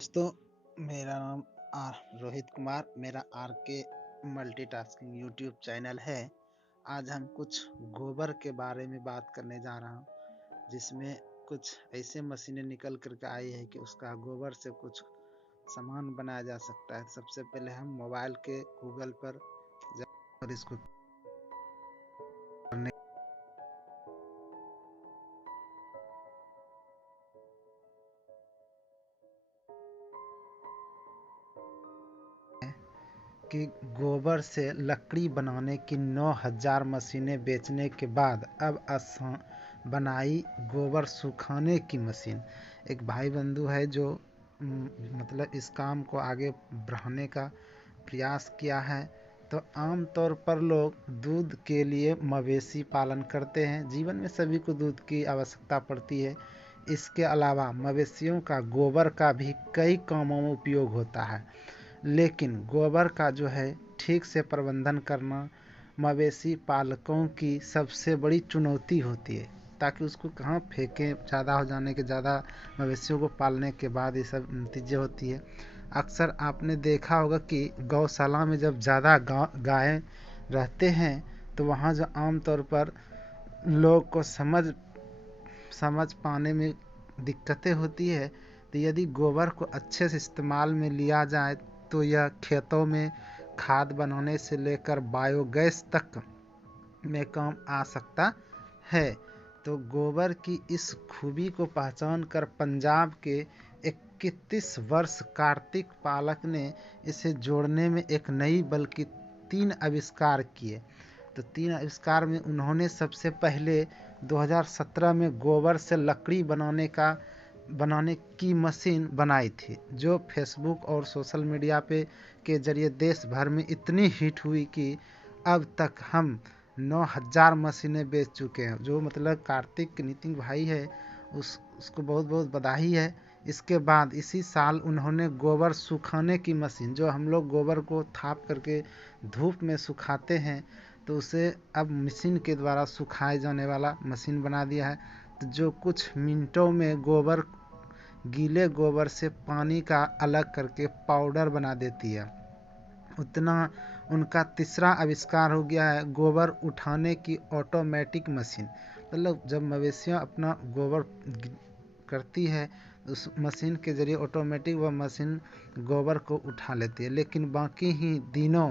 दोस्तों, मेरा नाम रोहित कुमार, मेरा आर के मल्टीटास्किंग यूट्यूब चैनल है। आज हम कुछ गोबर के बारे में बात करने जा रहा हूँ, जिसमें कुछ ऐसे मशीनें निकल करके आई है कि उसका गोबर से कुछ सामान बनाया जा सकता है। सबसे पहले हम मोबाइल के गूगल पर और इसको करने कि गोबर से लकड़ी बनाने की 9000 मशीनें बेचने के बाद अब बनाई गोबर सुखाने की मशीन। एक भाई बंधु है जो मतलब इस काम को आगे बढ़ाने का प्रयास किया है। तो आम तौर पर लोग दूध के लिए मवेशी पालन करते हैं। जीवन में सभी को दूध की आवश्यकता पड़ती है। इसके अलावा मवेशियों का गोबर का भी कई कामों में उपयोग होता है, लेकिन गोबर का जो है ठीक से प्रबंधन करना मवेशी पालकों की सबसे बड़ी चुनौती होती है, ताकि उसको कहाँ फेंकें। ज़्यादा हो जाने के ज़्यादा मवेशियों को पालने के बाद ये सब नतीजे होती है। अक्सर आपने देखा होगा कि गौशाला में जब ज़्यादा गायें रहते हैं तो वहाँ जो आमतौर पर लोग को समझ पाने में दिक्कतें होती है। तो यदि गोबर को अच्छे से इस्तेमाल में लिया जाए तो यह खेतों में खाद बनाने से लेकर बायोगैस तक में काम आ सकता है। तो गोबर की इस खूबी को पहचान कर पंजाब के 31 वर्ष कार्तिक पालक ने इसे जोड़ने में एक नई बल्कि 3 आविष्कार किए। तो 3 आविष्कार में उन्होंने सबसे पहले 2017 में गोबर से लकड़ी बनाने की मशीन बनाई थी, जो फेसबुक और सोशल मीडिया पे के जरिए देश भर में इतनी हिट हुई कि अब तक हम 9000 मशीनें बेच चुके हैं। जो मतलब कार्तिक नितिन भाई है, उसको बहुत बहुत बधाई है। इसके बाद इसी साल उन्होंने गोबर सुखाने की मशीन, जो हम लोग गोबर को थाप करके धूप में सुखाते हैं, तो उसे अब मशीन के द्वारा सुखाए जाने वाला मशीन बना दिया है। तो जो कुछ मिनटों में गीले गोबर से पानी का अलग करके पाउडर बना देती है। उतना उनका तीसरा आविष्कार हो गया है गोबर उठाने की ऑटोमेटिक मशीन। मतलब जब मवेशियाँ अपना गोबर करती है, उस मशीन के जरिए ऑटोमेटिक वह मशीन गोबर को उठा लेती है। लेकिन बाकी ही दिनों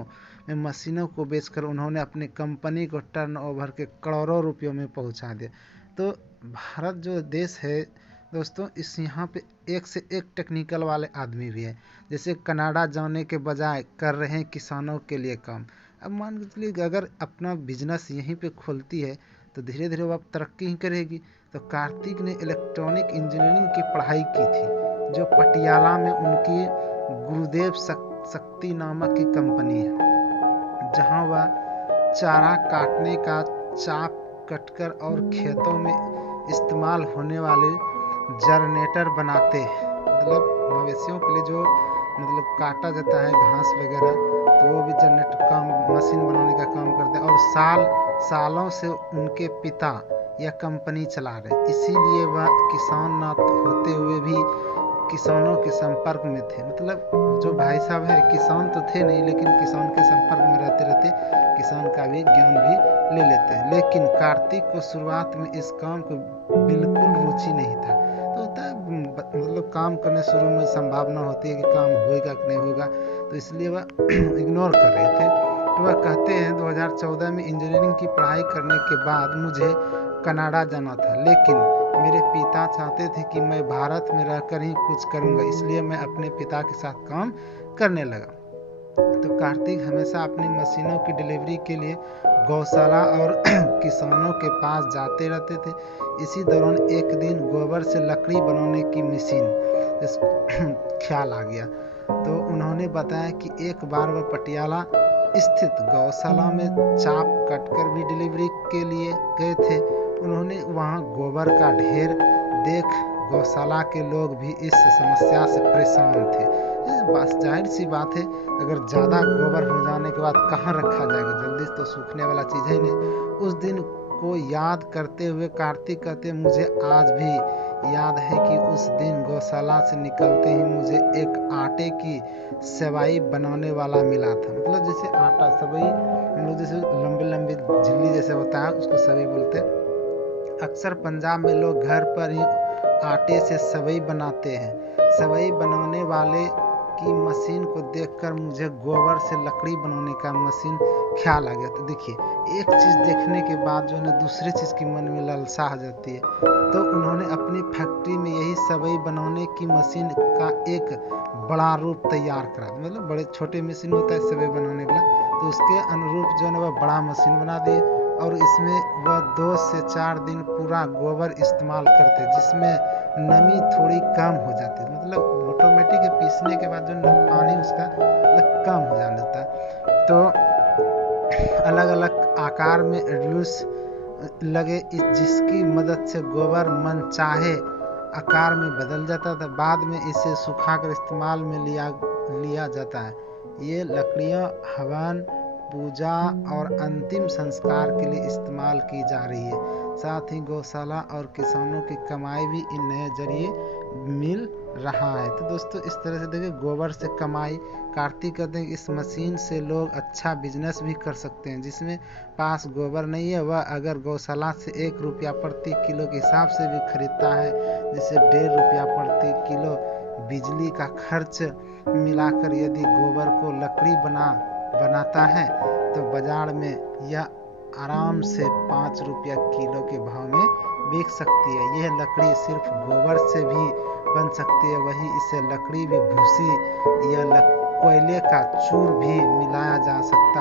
में मशीनों को बेचकर उन्होंने अपनी कंपनी को टर्नओवर के करोड़ों रुपयों में पहुंचा दिया। तो भारत जो देश है दोस्तों, इस यहाँ पे एक से एक टेक्निकल वाले आदमी भी है। जैसे कनाडा जाने के बजाय कर रहे हैं किसानों के लिए काम। अब मान के चलिए अगर अपना बिजनेस यहीं पे खोलती है तो धीरे धीरे वो अब तरक्की ही करेगी। तो कार्तिक ने इलेक्ट्रॉनिक इंजीनियरिंग की पढ़ाई की थी, जो पटियाला में उनकी गुरुदेव शक्ति नामक की कंपनी है, जहां वह चारा काटने का चाप कटकर और खेतों में इस्तेमाल होने वाले जनरेटर बनाते हैं। मतलब मवेशियों के लिए जो मतलब काटा जाता है घास वगैरह, तो वो भी जनरेटर काम मशीन बनाने का काम करते हैं। और सालों से उनके पिता यह कंपनी चला रहे, इसीलिए वह किसान न होते हुए भी किसानों के संपर्क में थे। मतलब जो भाई साहब है किसान तो थे नहीं, लेकिन किसान के संपर्क में रहते रहते किसान का भी ज्ञान भी ले लेते हैं। लेकिन कार्तिक को शुरुआत में इस काम को बिल्कुल रुचि नहीं था। तो होता है मतलब काम करने शुरू में संभावना होती है कि काम होएगा कि नहीं होगा, तो इसलिए वह इग्नोर कर रहे थे। तो वह कहते हैं 2014 में इंजीनियरिंग की पढ़ाई करने के बाद मुझे कनाडा जाना था, लेकिन मेरे पिता चाहते थे कि मैं भारत में रहकर ही कुछ करूंगा, इसलिए मैं अपने पिता के साथ काम करने लगा। तो कार्तिक हमेशा अपनी मशीनों की डिलीवरी के लिए गौशाला और किसानों के पास जाते रहते थे। इसी दौरान एक दिन गोबर से लकड़ी बनाने की मशीन ख्याल आ गया। तो उन्होंने बताया कि एक बार वह पटियाला स्थित गौशाला में चाप कटकर भी डिलीवरी के लिए गए थे। उन्होंने वहां गोबर का ढेर देख गौशाला के लोग भी इस समस्या से परेशान थे। बस जाहिर सी बात है, अगर ज़्यादा गोबर हो जाने के बाद कहाँ रखा जाएगा, जल्दी तो सूखने वाला चीज़ है नहीं। उस दिन को याद करते हुए कार्तिक कहते मुझे आज भी याद है कि उस दिन गौशाला से निकलते ही मुझे एक आटे की सेवई बनाने वाला मिला था। मतलब जैसे आटा सेवई हम लोग जैसे लंबी लंबी झिल्ली जैसे होता है उसको सेवई बोलते हैं। अक्सर पंजाब में लोग घर पर ही आटे से सेवई बनाते हैं। सेवई बनाने वाले की मशीन को देखकर मुझे गोबर से लकड़ी बनाने का मशीन ख्याल आ गया। तो देखिए, एक चीज़ देखने के बाद जो है ना दूसरी चीज़ की मन में लालसा आ जाती है। तो उन्होंने अपनी फैक्ट्री में यही सेवई बनाने की मशीन का एक बड़ा रूप तैयार करा। मतलब बड़े छोटे मशीन होता है सेवई बनाने वाला, तो उसके अनुरूप जो है ना वह बड़ा मशीन बना दिए और इसमें वह 2 से 4 दिन पूरा गोबर इस्तेमाल करते, जिसमें नमी थोड़ी कम हो जाती है। मतलब ऑटोमेटिक पीसने के बाद जो पानी उसका मतलब कम हो जाता है। तो अलग अलग आकार में एडल्यूस लगे, जिसकी मदद से गोबर मनचाहे आकार में बदल जाता था। बाद में इसे सुखाकर इस्तेमाल में लिया जाता है। ये लकड़ियाँ हवन, पूजा और अंतिम संस्कार के लिए इस्तेमाल की जा रही है। साथ ही गौशाला और किसानों की कमाई भी इन नए जरिए मिल रहा है। तो दोस्तों इस तरह से देखिए गोबर से कमाई। कार्तिक कहते हैं इस मशीन से लोग अच्छा बिजनेस भी कर सकते हैं। जिसमें पास गोबर नहीं है वह अगर गौशाला से 1 रुपया प्रति किलो के हिसाब से भी खरीदता है, जैसे 1.5 रुपया प्रति किलो बिजली का खर्च मिलाकर यदि गोबर को लकड़ी बनाता है तो बाजार में यह आराम से 5 रुपया किलो के भाव में बिक सकती है। यह लकड़ी सिर्फ गोबर से भी बन सकती है। वही इसे लकड़ी भी भूसी या कोयले का चूर भी मिलाया जा सकता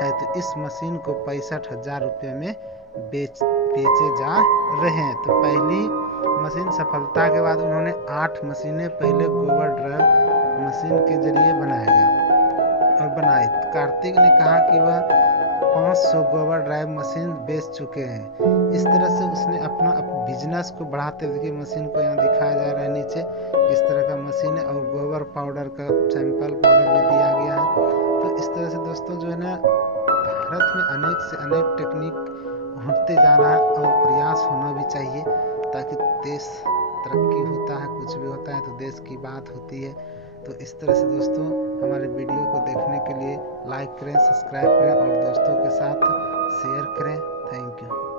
है। तो इस मशीन को 65,000 रुपये में बेचे जा रहे हैं। तो पहली मशीन सफलता के बाद उन्होंने 8 मशीनें पहले गोबर ड्राइव मशीन के जरिए बनाई। कार्तिक ने कहा कि वह 500 गोबर ड्राइव मशीन बेच चुके हैं। इस तरह से उसने अपना बिजनेस को बढ़ाते हुए, मशीन को यहाँ दिखाया जा रहा है नीचे इस तरह का मशीन है और गोबर पाउडर का सैंपल पाउडर भी दिया गया है। तो इस तरह से दोस्तों जो है ना भारत में अनेक से अनेक टेक्निक होते जा रहा है और प्रयास होना भी चाहिए, ताकि देश तरक्की होता है, कुछ भी होता है तो देश की बात होती है। तो इस तरह से दोस्तों हमारे वीडियो को देखने के लिए लाइक करें, सब्सक्राइब करें और दोस्तों के साथ शेयर करें। Thank you.